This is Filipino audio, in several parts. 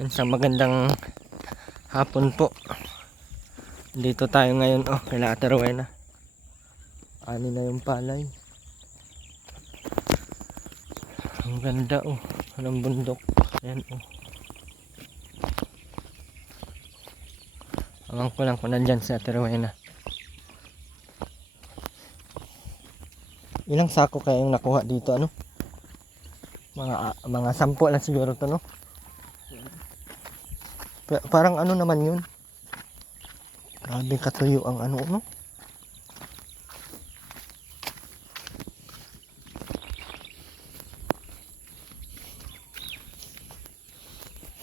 Isang magandang hapon po. Dito tayo ngayon kila Ate Rowena. Ani na yung palay. Ang ganda ng bundok. Ayan Awang ko lang kung nandyan si Ate Rowena. Ilang sako kayong nakuha dito Mga 10 lang siguro to Parang naman yun. Grabe katuyo ang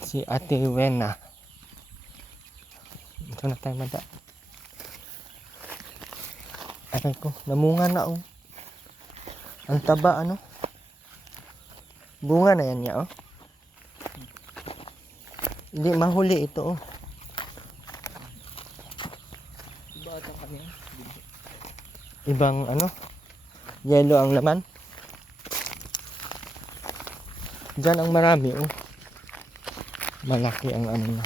Si Ate Rowena. Ito na tayo mada. Aray ko, namunga na Ang taba Bunga na yan niya Hindi mahuli ito Ibang yellow ang laman. Diyan ang marami Malaki ang na.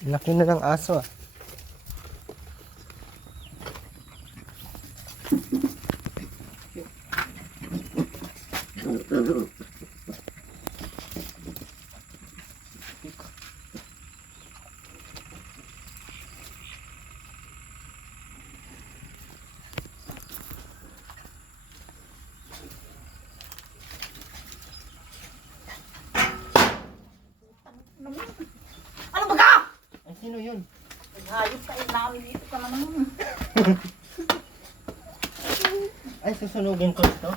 Laki na ng aso Ano ba ka? Ay, sino yun? Hayop ka namin dito ka naman. Ay, susunugin ko ito.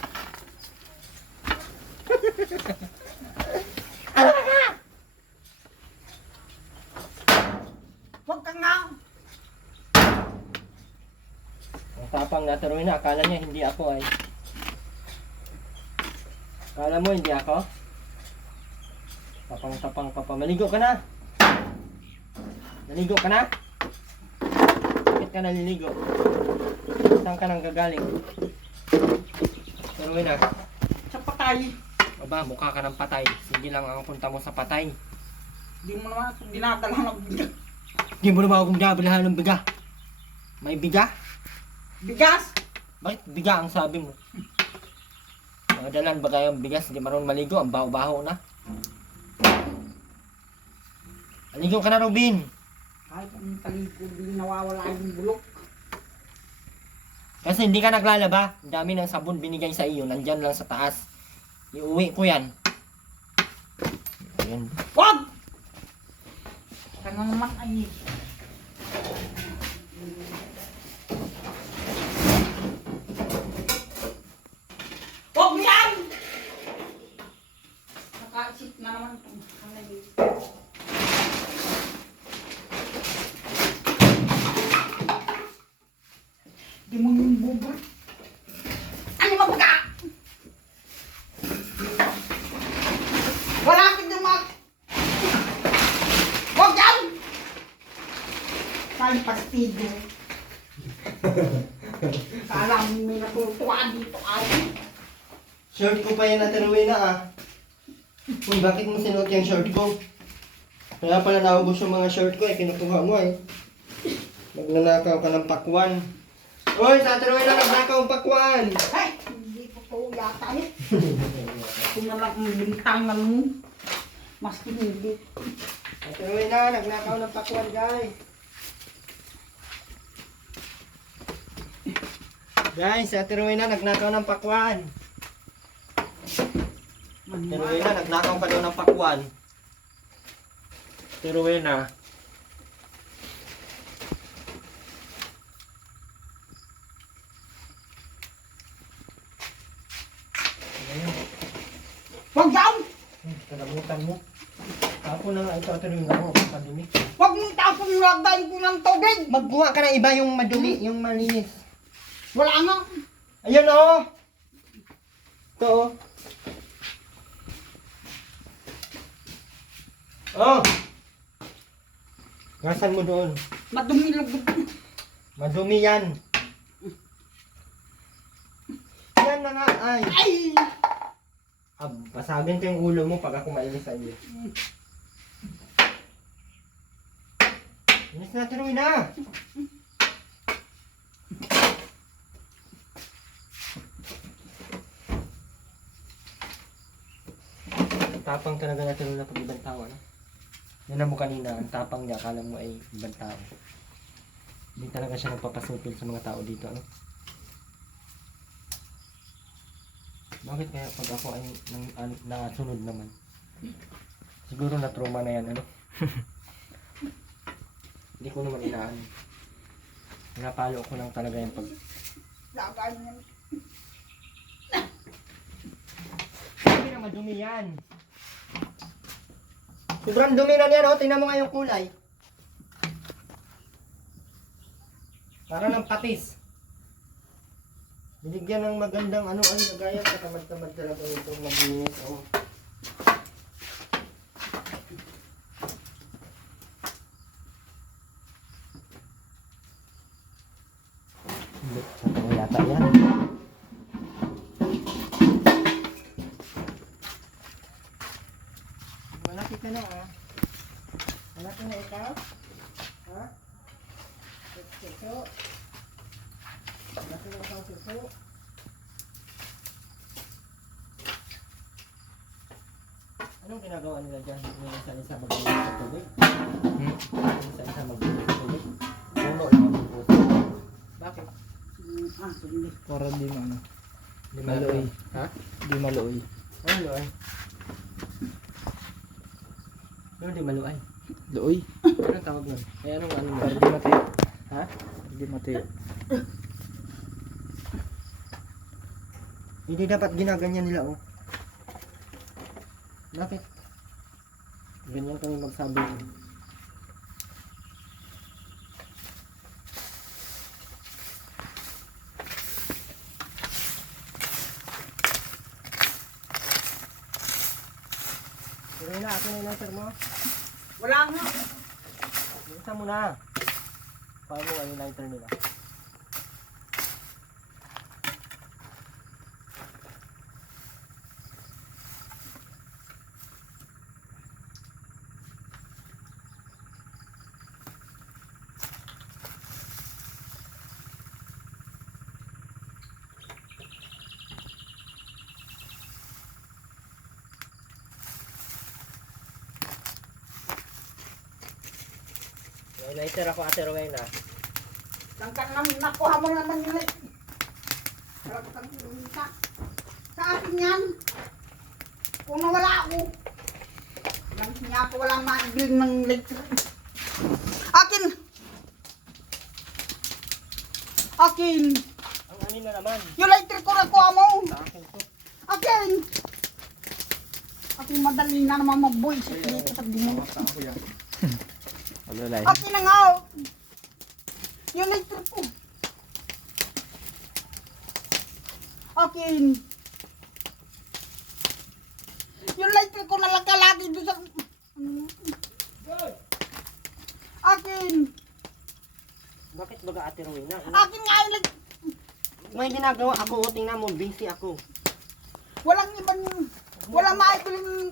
Ano ba ka? Huwag ka nga. Ang tapang na Rowena, akala niya hindi ako Akala mo hindi ako? Tapang-tapang ka pa. Maligo ka na! Naligo ka na? Bakit ka naliligo? Saan ka nang gagaling? Rowena, Sa patay. aba, mukha ka ng patay. Sige lang ang punta mo sa patay. Hindi mo naman ako dinadala ng bigas. Hindi mo naman akong gabilahan ng biga. May biga? Bigas? Bakit biga ang sabi mo? Madalan ba kayong bigas? Hindi marunong maligo. Ang baho-baho na. Maligo ka na, Robin. Kahit ang taligod, hindi nawawala yung bulok. Kasi hindi ka naglalaba. Ang dami ng sabon binigay sa iyo. Nandyan lang sa taas. Iuwi ko yan. Ayan. Huwag! Ka na naman ay. Huwag mo yan! Nakaisip na naman itong kanay. Di mo yung bubo. Ano ba ka? Wala akong dumak. Huwag yan! Saan pastigo? Kala mo may natutuwa dito ay. Short ko pa yan, Ate Rowena Kung bakit mo sinuot yung short ko? Kaya pala naubos yung mga short ko kinukuha mo Nagnanakaw ka ng pakwan. Uy, sa Ate Rowena, nagnakaw ang pakwan! Ay, hindi ko to yata eh. Kung naman ang bintangan mo. Maski hindi. Ate Rowena, nagnakaw ng pakwan, guys. Guys, si Ate Rowena nagnakaw ng pakwan. Ate Rowena, nagnakaw ka daw ng pakwan. Ate Rowena. Ako na nga ito, ito rin ako, padumi. Huwag mong tapon lagay ko ng tubig. Magbuha ka ng iba yung madumi, yung malinis. Wala nga. Ayun oh! Ito oh. Oh! Ngasan mo doon? Madumi lugod. Madumi yan. Yan na nga ay. Ay! Basagin ko yung ulo mo pag ako mainis sa iyo. Inis na, tuloy na! Tapang talaga na tuloy na pag ibang tao, ano? Yan na mo kanina, ang tapang niya, akala mo ay ibang tao. Hindi talaga siya nagpapasupil sa mga tao dito, ano? Bakit kaya pag ako ay nasunod naman? Siguro na trauma na yan, ano? Hindi ko naman inaan. Pinapalo ko lang talaga yung pag... Lagay niya. Hindi na madumi yan. Sobrang dumi na yan, oh. Tingnan mo nga yung kulay. Para ng patis. Binigyan ng magandang ano ay lagayan. Katamad-tamad talaga itong maglinis, oh. Hindi, totoo yata yan. Malaki ka na, ah. Malaki na ikaw? Ha? Suso? Malaki na ikaw, suso? Anong ginagawa nila dyan? Yung isa-isa maglinis sa tubig? Isa-isa maglinis sa tubig? Puno lang ang puso. Bakit? Hindi. Para di ano, Di Maluoy. Ha? di maluoy. Ano ay? Ano di maluay? Luoy. Anong tawag nun? Ay anong ano mo? Para di mati. Ha? Di mati. Hindi dapat ginaganyan nila, oh. Bakit? Ganyan kami magsabi. Pero na, akin na yung laser mo. Wala nga. Bilisan mo na. Paano mo yung lighter nila? May lighter ako, Ate Rowena. Tangkang namin, nakuha mo naman yun. Sa akin yan. Kung nawala ako. Lang niya ako walang maibiling ng electric. Akin! Akin! Ang anin na naman. Yung electric ko nakuha mo. Sa akin to. Akin! Akin madali na naman mag-boy. Dito sa mo. Wala lai. Akin na nga. Yung electric ko. Akin. Yung electric ko nalakalagi doon sa... Akin. Bakit baga, Ate Rowena? Akin nga yung electric. May ginagawa ako, oh, tingnan mo, busy ako. Walang ibang... Walang maibiling...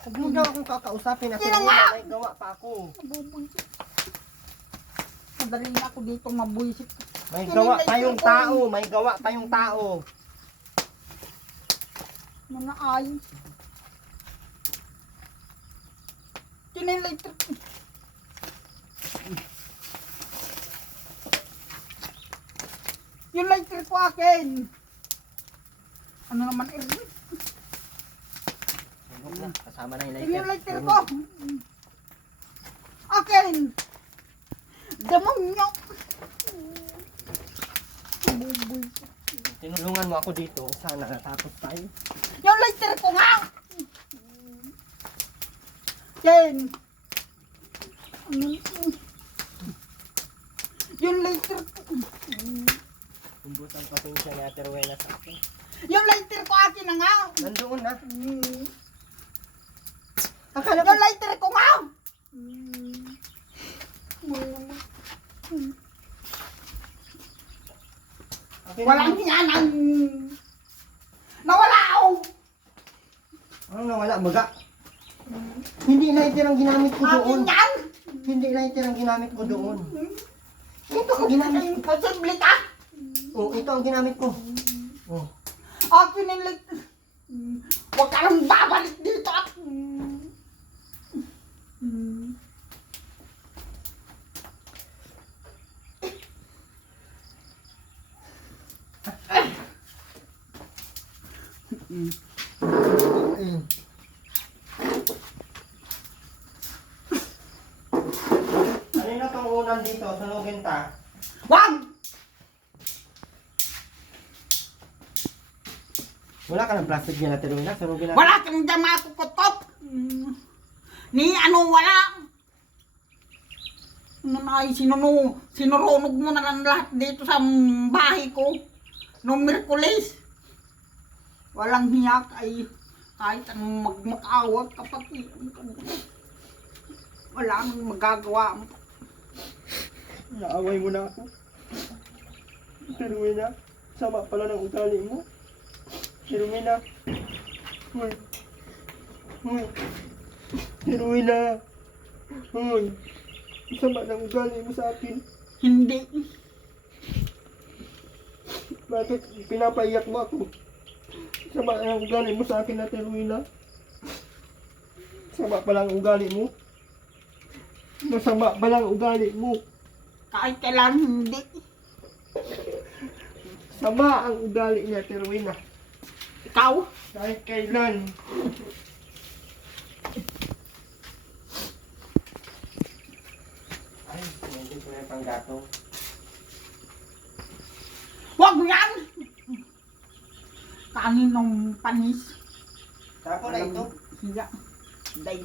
Huwag mo daw akong kakausapin, Ate Sino nga? Rowena, may gawa pa ako. Nabubuisit. Madali na ako dito mabuisit. May gawa pa yung tao, may gawa pa yung tao. Mga ayos. Kinelectric. Yung electric ko akin. Ano naman Erwin? Huwag na, kasama na yung Yung lighter. electric ko. Akin. Demonyo. Nabubuisit. Tinulungan mo ako dito, sana natapos tayo. Yung lighter ko nga! Jen. Yung lighter ko. Umbusan pasensya ni Ate Rowena sa akin. Yung lighter ko akin na nga. Nandoon na. Mm. Akala ko, Yung lighter ko nga. akin Walang na. yan ang nawala ako. Ano nawala, baga? Hindi lighter ang ginamit ko doon. Akin yan. Hindi lighter ang ginamit ko doon. Ito ang ginamit ko. Imposible ka. Oh, ito ang ginamit ko. Oh. Akin yung lighter. Huwag ka nang babalik dito. Kanina pang unan dito, sunugin ta. Wag! Wala ka ng plastic dyan Ate Rowena, sunugin natin. Wala kang dama kukutot. Ni ano wala. Ano na ay sinurunog mo na lang lahat dito sa bahay ko. Noong Merkulis. Walang hiyak ay kahit anong magmakawag kapag wala nang magagawa mo. Naaway mo na ako. Ate Rowena, sama pala ng ugali mo. Ate Rowena. Hoy. Hoy. Ate Rowena. Hoy. Sama ng ugali mo sa akin. Hindi. Bakit pinapaiyak mo ako? Sama ng ugali mo sa akin Ate Rowena. Sama pala ang ugali mo. Masama pala ang ugali mo. Kahit kailan hindi. Sama ang ugali niya Ate Rowena. Ikaw? Kahit kailan. Ay, hindi ko yung panggatong. Huwag mo yan! Kaninong panis. Tako na ito. Higa. Daig.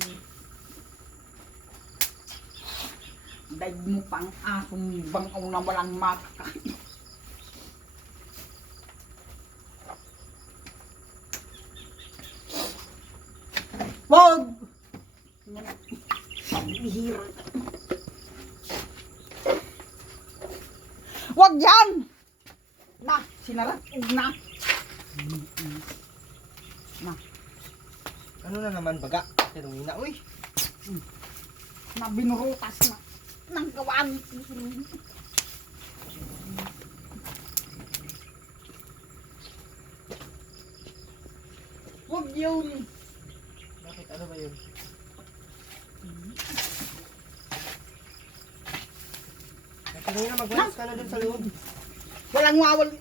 Daig mo pang asong bangaw na walang makakain. Wag! Pambihira. Wag yan! Na, sinarat. Na. Na. Ano na naman baga? Ate Rowena, uy. Na binurutas na ng gawaan. Huwag yun. Bakit? Ano ba yun? Ate Rowena, magwalas ka na dun sa loob. Walang wawali.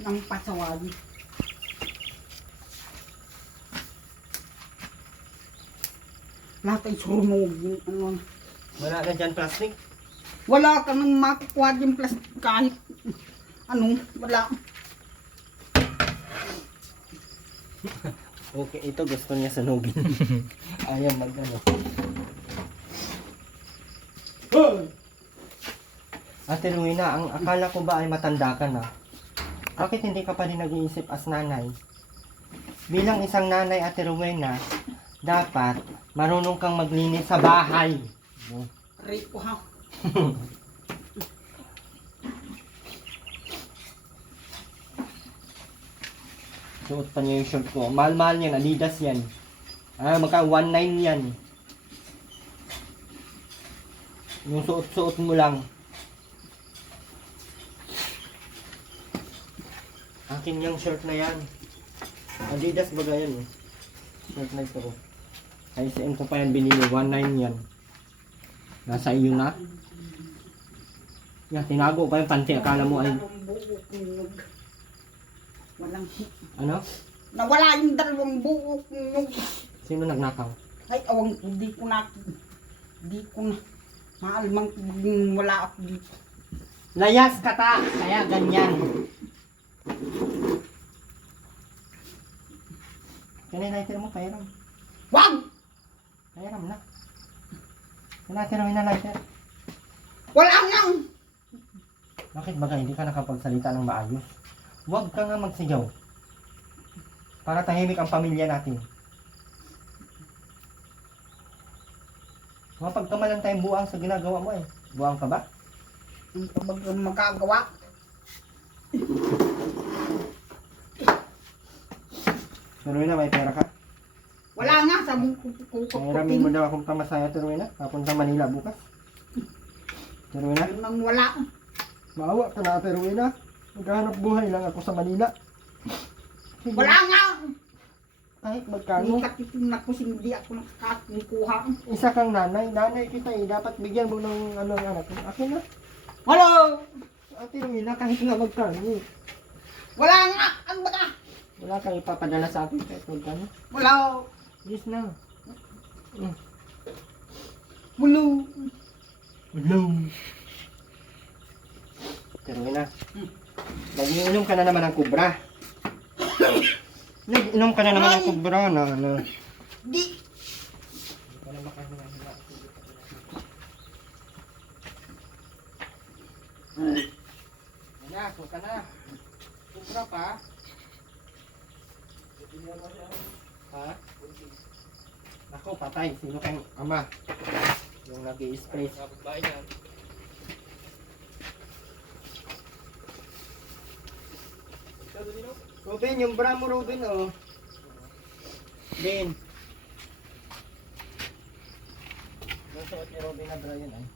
Nang pasawagi. Lahat ay sunog. Ano. Wala na dyan plastic. Wala ka nang makukuha din plastic kahit ano. Wala. Okay, ito gusto niya sunugin. Ayaw mag-ano. Ate Rowena, ang akala ko ba ay matanda ka na? Bakit hindi ka pa rin nag-iisip as nanay? Bilang isang nanay, Ate Rowena, dapat marunong kang maglinis sa bahay. Rico ha. Suot pa niya yung shirt ko. Mahal-mahal yan, Adidas yan. Magka 1.9 yan. Yung suot-suot mo lang. Akin yung shirt na yan. Adidas baga yan eh. Shirt na ito. Kay CM ko pa yan binili. 1.9 yan. Nasa iyo na. Yeah, tinago pa yung panty. Akala mo ay... Walang Ano? nawala yung dalawang buhok yung Sino nagnakaw? ay awang ko, di ko na maalimang wala ako dito. Layas ka ta! Kaya ganyan. Kaya lighter mo, pairam. Wag! Pairam na. Kaya Ate Rowena lighter. Wala nga! Bakit baga hindi ka nakapagsalita ng maayos? Huwag ka nga magsigaw. Para tahimik ang pamilya natin. Mapagkamalan tayong buang sa ginagawa mo eh. Buang ka ba? Hindi pa ba magagawa? Pero na may pera ka. Wala nga sa Mahiramin mo kukutin. daw akong pamasaya, Terwena. Papunta Manila bukas. Terwena, Yun ang wala. maawa ka na, Terwena. Maghahanap buhay lang ako sa Manila. Sige, Wala nga! kahit magkano. Hindi katitin na ko hindi ako nakakakuha. Isa kang nanay. Nanay kita eh. Dapat bigyan mo ng ano ang anak mo. Akin na. Hello! Ate Rowena, kahit nga magkano. Wala nga! Ano ba ka? Wala kang ipapadala sa akin kahit magkano. Wala! Yes na. Mulo! Hello. Terwena. Nag-iinom ka na naman ng kubra. Nag-inom ka na naman ng kubra na ano. Di! Anak, huwag ka na. Kubra pa. Ha? Nako, patay. Sino kang ama? Yung nag-i-spray. Kapit-bahay niya. Robin, yung bra mo, Robin, oh. Din. Yung suot ni Robin na bra yun, eh.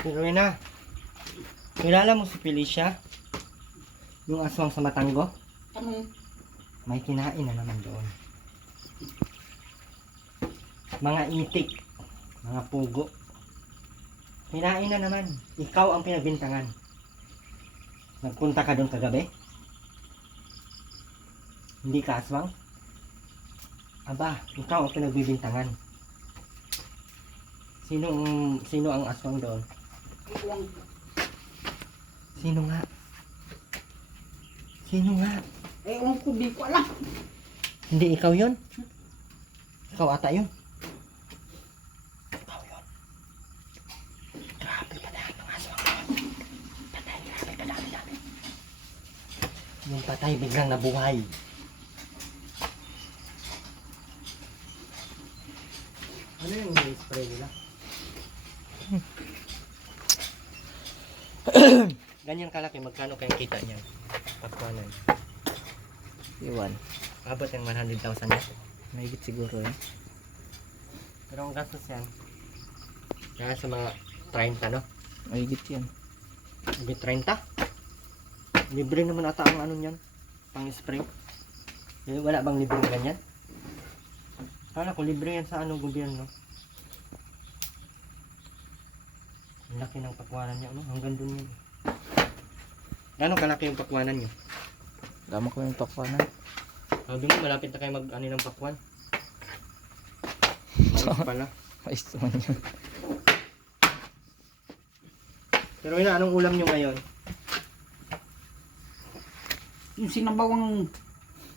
Pero na, kilala mo si Felicia? Yung aswang sa Matanggo? Anong? May kinain na naman doon. Mga itik, mga pugo. Kinain na naman. Ikaw ang pinagbintangan. Nagpunta ka doon kagabi? Hindi ka aswang? Aba, ikaw ang pinagbibintangan. Sino ang aswang doon? Iwan. Sino nga? Sino nga? Ewan ko, di ko alam. Hindi ikaw yun? Ikaw ata yun? Ikaw yun? Grabe pa dami ng aswang yun. Patay, grabe pa dami. Yung patay biglang nabuhay. Ano yung spray nila? Ganyan kalaki, magkano kayong kita niyan? Pagkuhanan. Iwan. Abot ng 100,000 yan. Mahigit siguro eh. Pero ang gastos yan, kaya sa mga 30, no? Mahigit yan. Hindi 30? Libre naman ata ang ano niyan, pang spray. Wala bang libre ganyan? Kala ko libre yan sa ano gobyerno. Ang laki ng pakwanan niya, no? Hanggang dun yun. Gano'ng kalaki yung pakwanan niyo? Dama ko yung pakwanan. Sabi mo, malapit na kayo mag-ani ng pakwan. Ayos pala. Mais naman yun. Pero yun, anong ulam nyo ngayon? Yung sinabawang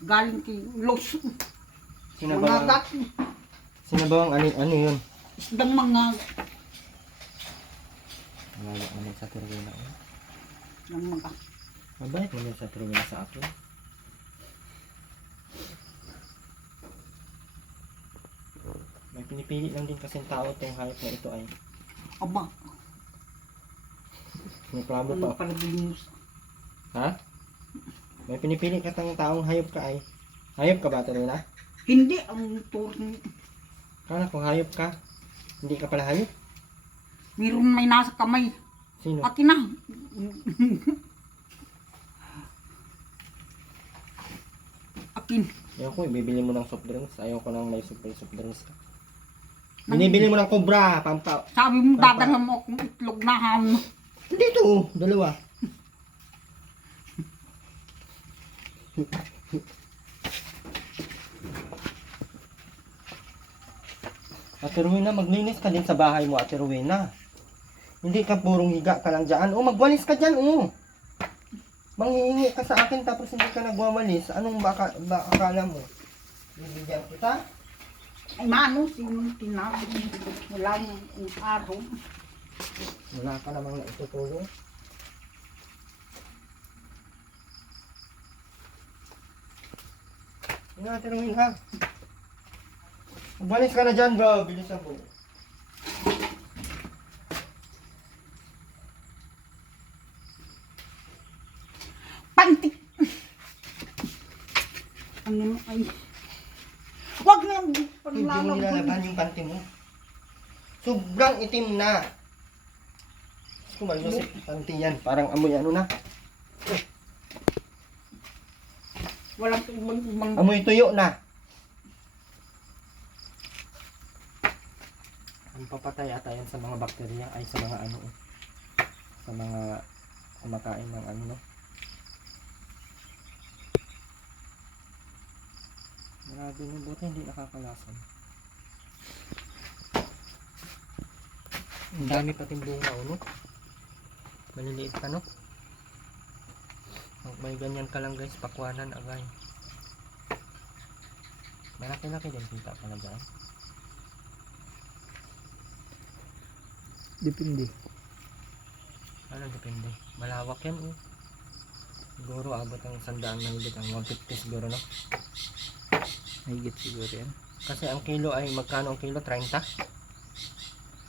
galing kay Los. Sinabawang, Mangagat. sinabawang ano yun? Isdang mga Malayo naman sa Turuina. ng mga Mabait naman sa Turuina sa akin. May pinipili lang din kasing tao itong hayop na ito ay. aba. May klabo Ano pa. pala din Ha? May pinipili ka tang taong hayop ka ay. Hayop ka ba, Turuina? hindi ang turn. Kala ko hayop ka. Hindi ka pala hayop. Meron may nasa kamay. Sino? Akin na. Akin. Ayoko, ibibili mo ng soft drinks. Ayoko nang may soft drinks ka. Binibili mo ng Cobra, pampa. Sabi mo Papa. dadalhan mo akong itlog na ham. Dito, dalawa. Ate Rowena, maglinis ka din sa bahay mo, Ate Rowena. Hindi ka purong higa ka lang dyan. Oh, magwalis ka dyan, oh. Manghihingi ka sa akin tapos hindi ka nagwawalis. Anong akala mo? Bibigyan kita? Ay mano, sinong tinabi. Wala yung araw. Wala ka namang naitutulong. Yun Ate Rowena. Magwalis ka na dyan, bro. Bilisan mo. Panty! Ano ay... Wag na yung Hindi mo panlalaban. nilalaban yung panty mo. Sobrang itim na. Kumalusip panty yan. Parang amoy ano na. Walang ibang Amoy tuyo na. Ang papatay ata yan sa mga bakterya ay sa mga ano. Sa mga kumakain ng ano no. Grabe mo, buti hindi nakakalasan. Ang dami pating bunga, no? Maliliit pa, no? Pag may ganyan ka lang guys, pakwanan agay. Malaki-laki din kita pala dyan. Depende. Ano depende? Malawak yan, oh. Siguro abot ang 100 na higit, ang 150 siguro, no? Mahigit siguro yan. Kasi ang kilo ay magkano ang kilo? 30?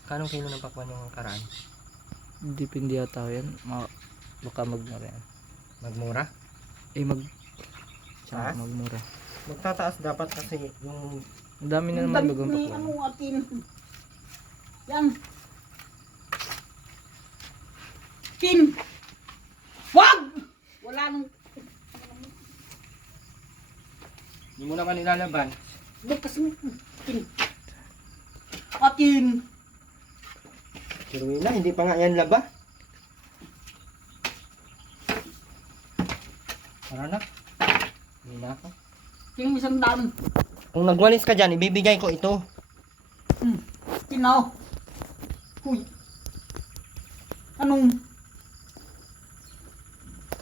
Kano ang kilo ng pakwan yung karaan? Depende yata yan. Baka magmura yan. Magmura? Tsaka Taas? magmura. Magtataas dapat kasi yung Ang dami na naman bagang may pakwan. ano atin. Yan. Tin. Wag! Wala nang... hindi mo naman ilalaban. Bukas mo. Tin. Atin. Pero na, hindi pa nga yan laba. Tara na. Hindi na ako. Yung isang daan. Kung nagwalis ka dyan, ibibigay ko ito. Tinaw. Huy. Anong...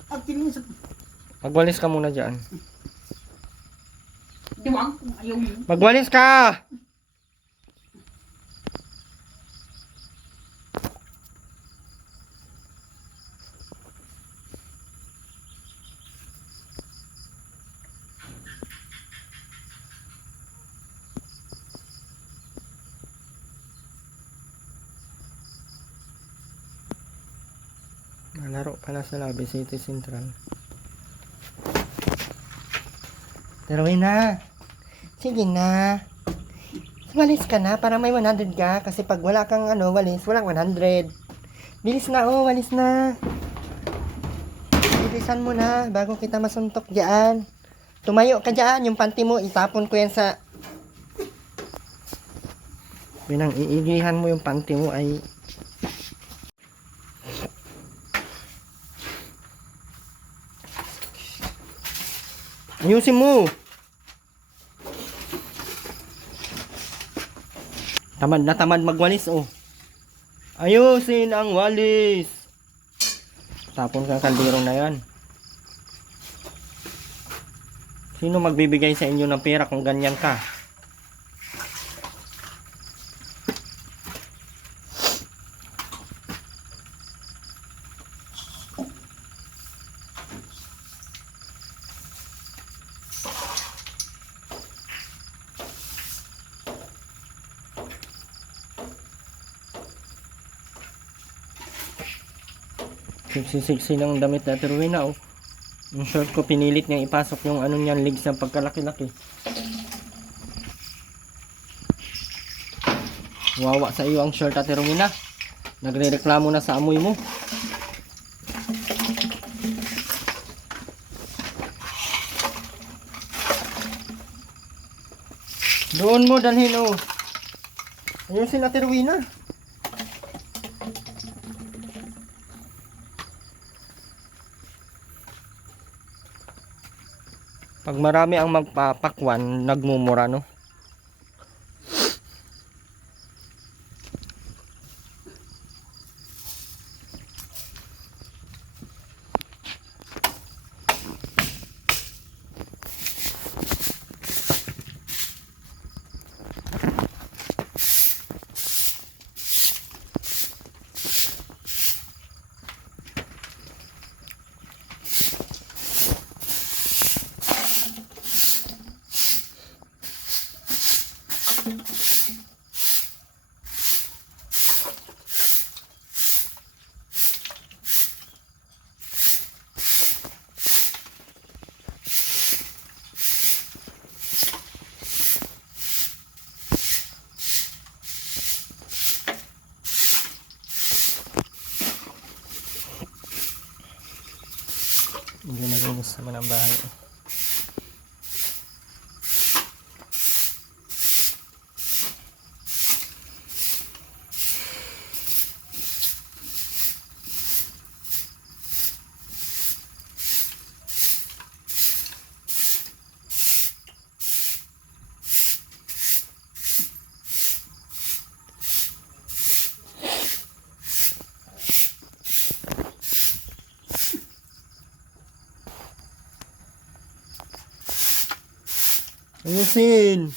Atin yung isang... Magwalis ka muna dyan. Diwang kung ayaw mo. Magwalis ka! Malaro pala sa Labi City Central. Pero na. Sige na. Walis ka na para may 100 ka. Kasi pag wala kang ano, walis, walang 100. Bilis na oh, walis na. Bilisan mo na bago kita masuntok dyan. Tumayo ka dyan. Yung panty mo, itapon ko yan sa... Binang iigihan mo yung panty mo ay... Ayusin mo. Tamad na tamad magwalis, oh. Ayusin ang walis. Tapon ka kalderong na yan. Sino magbibigay sa inyo ng pera kung ganyan ka? Siksi ng damit na Rowena, oh. Yung short ko pinilit niyang ipasok yung ano niyan, legs ng pagkalaki-laki. Wawa sa iyo ang short, Ate Rowena. Nagrereklamo na sa amoy mo. Doon mo dalhin, oh. Ayusin, Ate Rowena. Pag marami ang magpapakwan, nagmumura, no? Hindi nalinis naman ang bahay. Ayusin!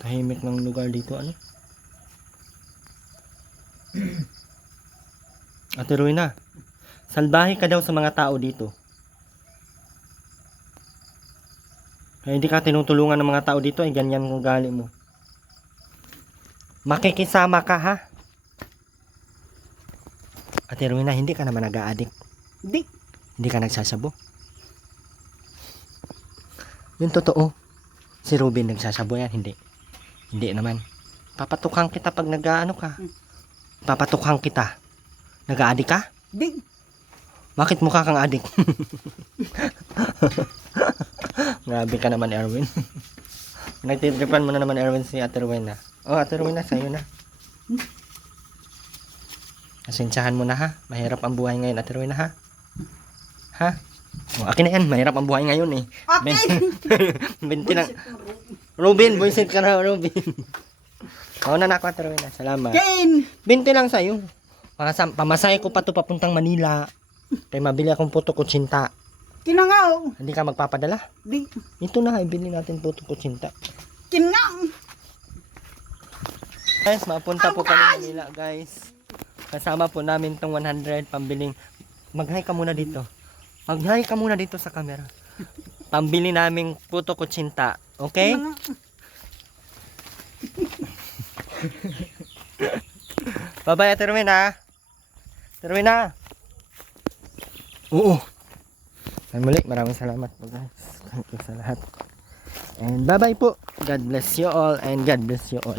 Tahimik ng lugar dito, ano? Ate Rowena, salbahe ka daw sa mga tao dito. Kaya hindi ka tinutulungan ng mga tao dito, ay ganyan kung gali mo. Makikisama ka, ha? Ate Rowena, hindi ka naman nag-a-addict. Di. Hindi ka nagsasabo. Yung totoo. Si Ruben nagsasabo yan, hindi. Hindi naman. Papatukhang kita pag nag-ano ka. Papatukhang kita. Nag-a-addict ka? Di. Bakit mukha kang addict? Grabe ka naman, Erwin. Nagtitripan mo na naman, Erwin, si Ate Rowena. Oh, Ate Rowena, sa'yo na. Asensyahan mo na, ha? Mahirap ang buhay ngayon, Ate Rowena, ha? Ha? Oh, akin na yan. Mahirap ang buhay ngayon, eh. Akin! 20 lang. Robin, boyset ka na, Robin. Oo na ako, Ate Rowena. Salamat. Jane! 20 lang sa'yo. Pamasay ko pa to papuntang Manila. Kaya mabili akong puto kutsinta. Kinangaw! Hindi ka magpapadala? Di. Ito na, ibili natin puto kutsinta. Kinang! Guys, mapunta po kami Manila, guys. Kasama po namin tong 100 pambiling. Mag-hi ka muna dito. Mag-hi ka muna dito sa camera. Pambili naming puto kutsinta. Okay? Bye-bye, Ate Rowena. Ate Rowena. Oo. Ay muli, maraming salamat po, guys. Thank you sa lahat. And bye-bye po. God bless you all and God bless you all.